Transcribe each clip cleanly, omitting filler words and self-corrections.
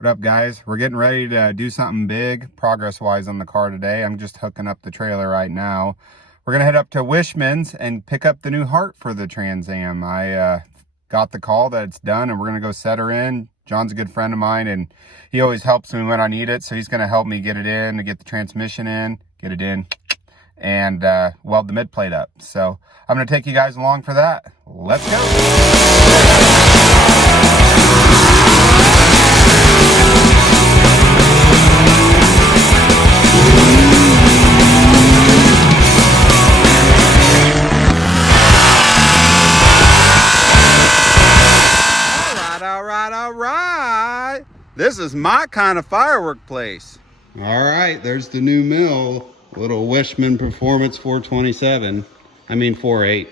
What up, guys? We're getting ready to do something big progress-wise on the car today. I'm just hooking up the trailer right now. We're gonna head up to Wishman's and pick up the new heart for the Trans Am. I got the call that it's done, and we're gonna go set her in. John's a good friend of mine, and he always helps me when I need it, so he's gonna help me get it in, to get the transmission in, get it in, and weld the mid plate up. So I'm gonna take you guys along for that. Let's go. All right. This is my kind of firework place. All right, there's the new mill. Little Wishman Performance 427. I mean 48.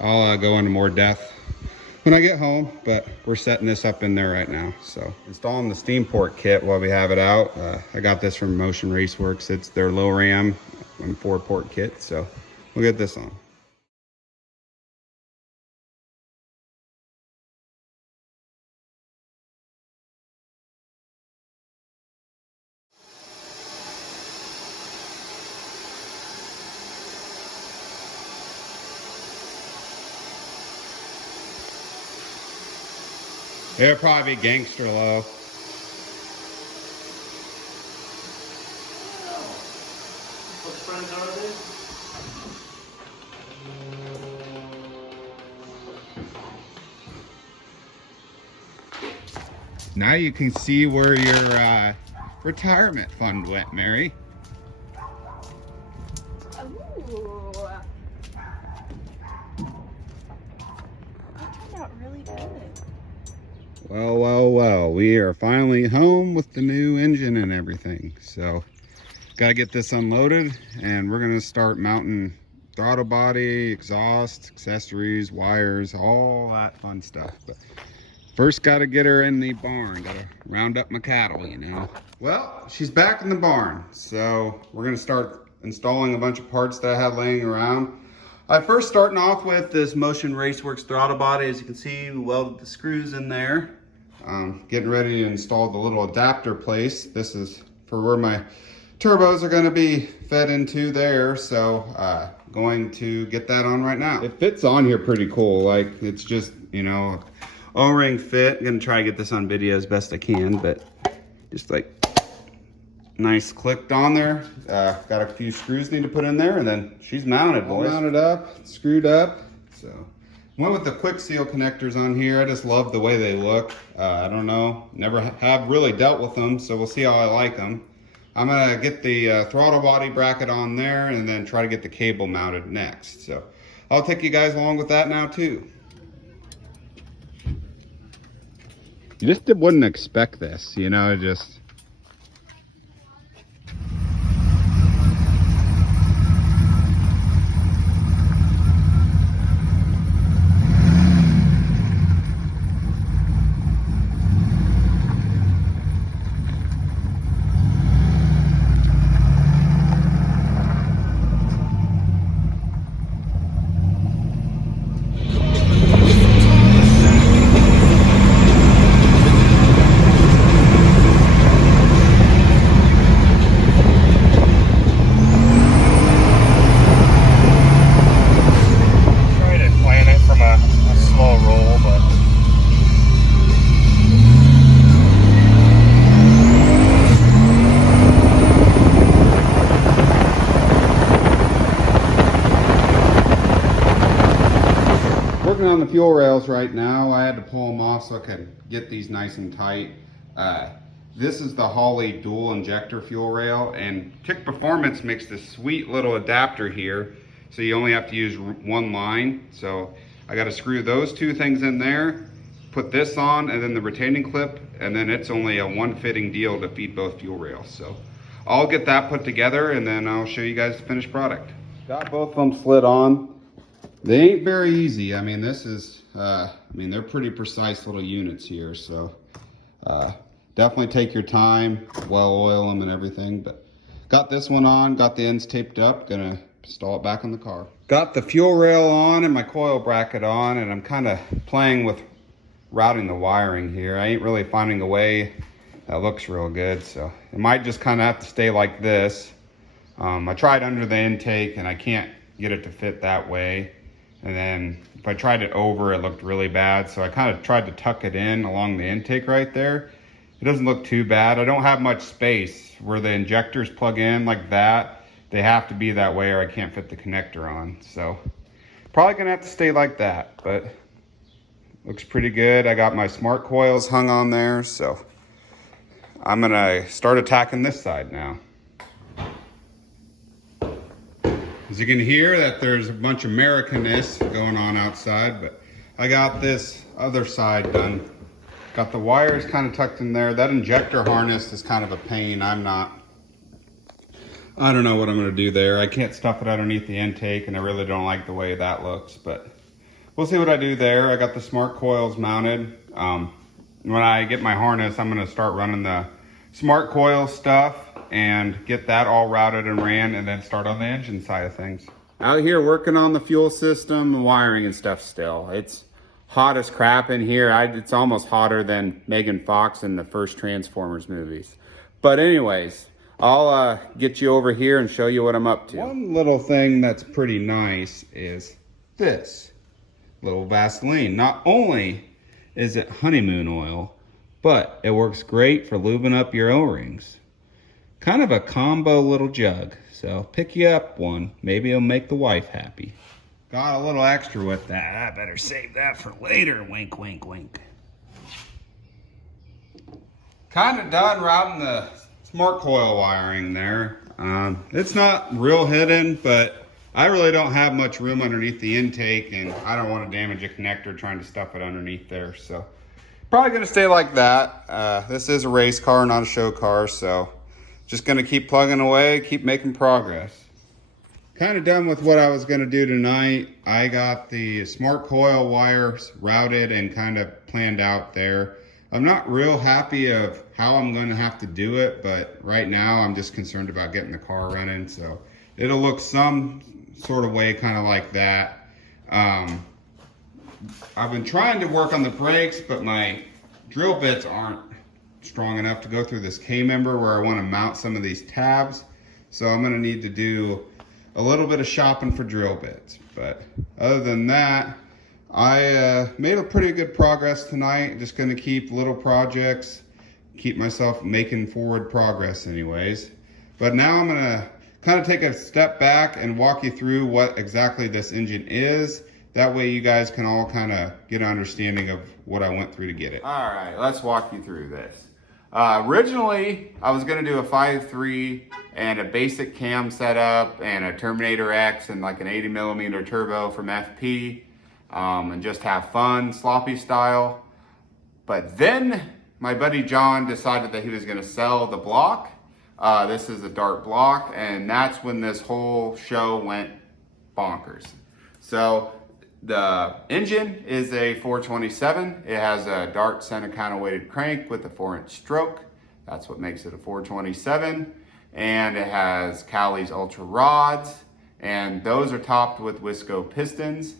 I'll go into more depth when I get home, but we're setting this up in there right now. So installing the steam port kit while we have it out. I got this from Motion Raceworks. It's their low ram and 4-port kit. So we'll get this on. It'll probably be gangster low. What friends are they? Now you can see where your retirement fund went, Mary. Ooh. That turned out really good. Well, we are finally home with the new engine and everything. So, gotta get this unloaded, and we're gonna start mounting throttle body, exhaust, accessories, wires, all that fun stuff. But first, gotta get her in the barn. Gotta round up my cattle, you know. Well, she's back in the barn. So, we're gonna start installing a bunch of parts that I had laying around. I first starting off with this Motion Raceworks throttle body. As you can see, we welded the screws in there. Getting ready to install the little adapter place. This is for where my turbos are going to be fed into there. So going to get that on right now. It fits on here pretty cool. Like, it's just, you know, O-ring fit. I'm going to try to get this on video as best I can, but just like nice clicked on there. Got a few screws need to put in there, and then she's mounted, boys. All mounted up, screwed up. So went with the quick seal connectors on here. I just love the way they look. I don't know, never have really dealt with them, so we'll see how I like them. I'm gonna get the throttle body bracket on there, and then try to get the cable mounted next. So I'll take you guys along with that now too. You just wouldn't expect this, you know, just. Working on the fuel rails right now. I had to pull them off so I could get these nice and tight. This is the Holley dual injector fuel rail, and Kick Performance makes this sweet little adapter here, so you only have to use one line. So I got to screw those two things in there, put this on, and then the retaining clip, and then it's only a one fitting deal to feed both fuel rails. So I'll get that put together, and then I'll show you guys the finished product. Got both of them slid on. They ain't very easy. I mean, this is, they're pretty precise little units here. So definitely take your time, well oil them and everything. But got this one on, got the ends taped up, gonna install it back on the car. Got the fuel rail on and my coil bracket on, and I'm kind of playing with routing the wiring here. I ain't really finding a way that looks real good, so it might just kind of have to stay like this. I tried under the intake and I can't get it to fit that way. And then if I tried it over, it looked really bad. So I kind of tried to tuck it in along the intake right there. It doesn't look too bad. I don't have much space where the injectors plug in like that. They have to be that way or I can't fit the connector on. So probably gonna have to stay like that, but looks pretty good. I got my smart coils hung on there, so I'm gonna start attacking this side now. As you can hear that there's a bunch of Americanness going on outside, but I got this other side done. Got the wires kind of tucked in there. That injector harness is kind of a pain. I don't know what I'm gonna do there. I can't stuff it underneath the intake and I really don't like the way that looks, but we'll see what I do there. I got the smart coils mounted. When I get my harness, I'm gonna start running the smart coil stuff and get that all routed and ran and then start on the engine side of things. Out here working on the fuel system and wiring and stuff still. It's hot as crap in here. It's almost hotter than Megan Fox in the first Transformers movies. But anyways, I'll get you over here and show you what I'm up to. One little thing that's pretty nice is this little Vaseline. Not only is it honeymoon oil, but it works great for lubing up your O-rings. Kind of a combo little jug. So pick you up one. Maybe it'll make the wife happy. Got a little extra with that. I better save that for later. Wink, wink, wink. Kind of done routing the smart coil wiring there. It's not real hidden, but I really don't have much room underneath the intake and I don't want to damage a connector trying to stuff it underneath there. So probably gonna stay like that. This is a race car, not a show car, so just gonna keep plugging away, keep making progress. Kind of done with what I was gonna do tonight. I got the smart coil wires routed and kind of planned out there. I'm not real happy of how I'm gonna have to do it, but right now I'm just concerned about getting the car running, so it'll look some sort of way kind of like that. I've been trying to work on the brakes, but my drill bits aren't strong enough to go through this K-member where I want to mount some of these tabs. So I'm going to need to do a little bit of shopping for drill bits. But other than that, I made a pretty good progress tonight. Just going to keep little projects, keep myself making forward progress anyways. But now I'm going to kind of take a step back and walk you through what exactly this engine is. That way you guys can all kind of get an understanding of what I went through to get it. All right, let's walk you through this. Originally, I was going to do a 5.3 and a basic cam setup and a Terminator X and like an 80mm turbo from FP and just have fun, sloppy style. But then my buddy John decided that he was going to sell the block. This is a Dart block, and that's when this whole show went bonkers. So the engine is a 427. It has a Dart center counterweighted crank with a 4-inch stroke. That's what makes it a 427. And it has Cowley's Ultra rods, and those are topped with Wisco pistons.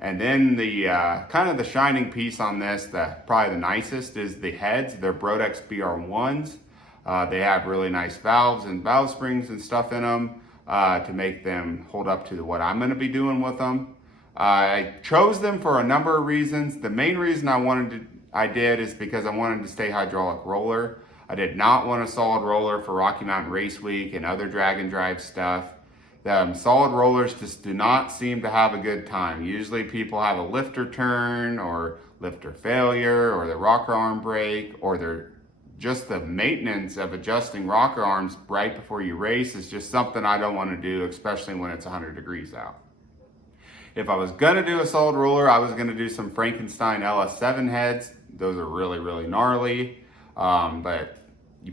And then the kind of the shining piece on this, probably the nicest, is the heads. They're Brodex BR1s. They have really nice valves and valve springs and stuff in them to make them hold up to what I'm going to be doing with them. I chose them for a number of reasons. The main reason I did is because I wanted to stay hydraulic roller. I did not want a solid roller for Rocky Mountain Race Week and other drag and drive stuff. Solid rollers just do not seem to have a good time. Usually people have a lifter turn or lifter failure or the rocker arm break, or just the maintenance of adjusting rocker arms right before you race is just something I don't want to do, especially when it's 100 degrees out. If I was going to do a solid roller, I was going to do some Frankenstein LS7 heads. Those are really, really gnarly. But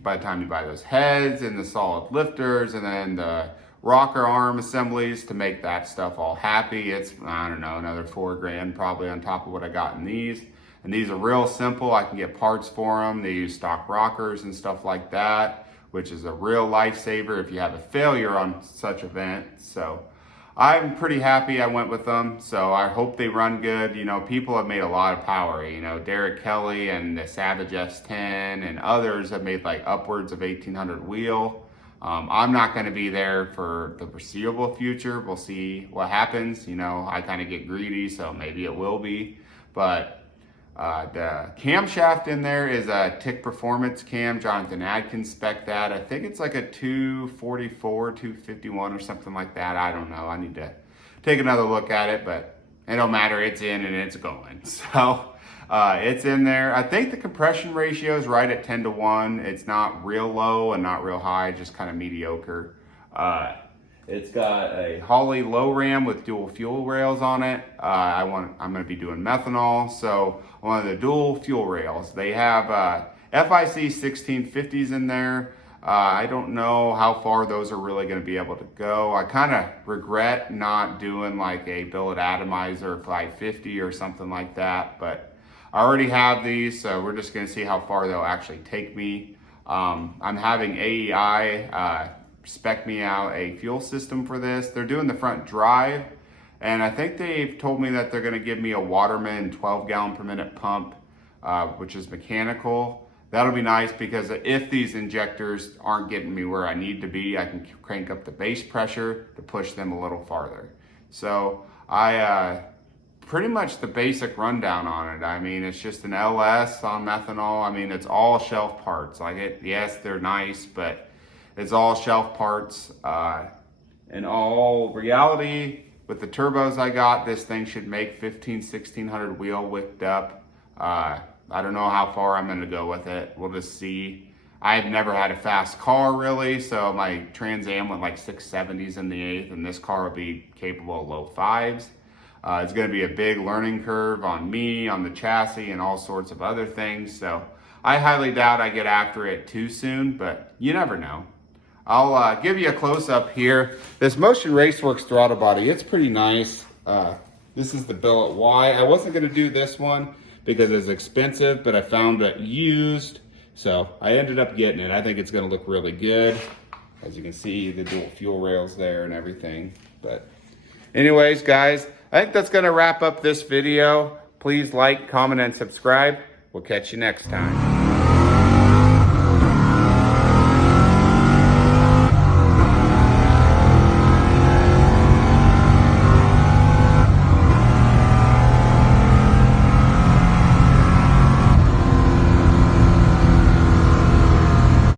by the time you buy those heads and the solid lifters and then the rocker arm assemblies to make that stuff all happy, it's, I don't know, another $4,000 probably on top of what I got in these. And these are real simple. I can get parts for them. They use stock rockers and stuff like that, which is a real lifesaver if you have a failure on such event. So I'm pretty happy I went with them, so I hope they run good. You know, people have made a lot of power. You know, Derek Kelly and the Savage S10 and others have made like upwards of 1,800 wheel. I'm not going to be there for the foreseeable future. We'll see what happens. You know, I kind of get greedy, so maybe it will be. But the camshaft in there is a Tick Performance cam. Jonathan Adkins spec that. I think it's like a 244, 251 or something like that. I don't know. I need to take another look at it, but it don't matter. It's in and it's going. So it's in there. I think the compression ratio is right at 10:1. It's not real low and not real high, just kind of mediocre. It's got a Holley low ram with dual fuel rails on it. I'm going to be doing methanol, so on the dual fuel rails, they have FIC 1650s in there. I don't know how far those are really going to be able to go. I kind of regret not doing like a billet atomizer 550 or something like that, but I already have these, so we're just going to see how far they'll actually take me. I'm having AEI spec me out a fuel system for this. They're doing the front drive, and I think they've told me that they're going to give me a Waterman 12 gallon per minute pump, which is mechanical. That'll be nice because if these injectors aren't getting me where I need to be, I can crank up the base pressure to push them a little farther. So pretty much the basic rundown on it. I mean, it's just an LS on methanol. I mean, it's all shelf parts. Yes, they're nice, but it's all shelf parts. In all reality, with the turbos I got, this thing should make 1,600 wheel wicked up. I don't know how far I'm gonna go with it. We'll just see. I've never had a fast car really, so my Trans Am went like 670s in the 8th, and this car will be capable of low 5s. It's gonna be a big learning curve on me, on the chassis, and all sorts of other things. So I highly doubt I get after it too soon, but you never know. I'll give you a close-up here. This Motion Raceworks throttle body, it's pretty nice. This is the Billet Y. I wasn't gonna do this one because it's expensive, but I found it used, so I ended up getting it. I think it's gonna look really good. As you can see, the dual fuel rails there and everything. But anyways, guys, I think that's gonna wrap up this video. Please like, comment, and subscribe. We'll catch you next time.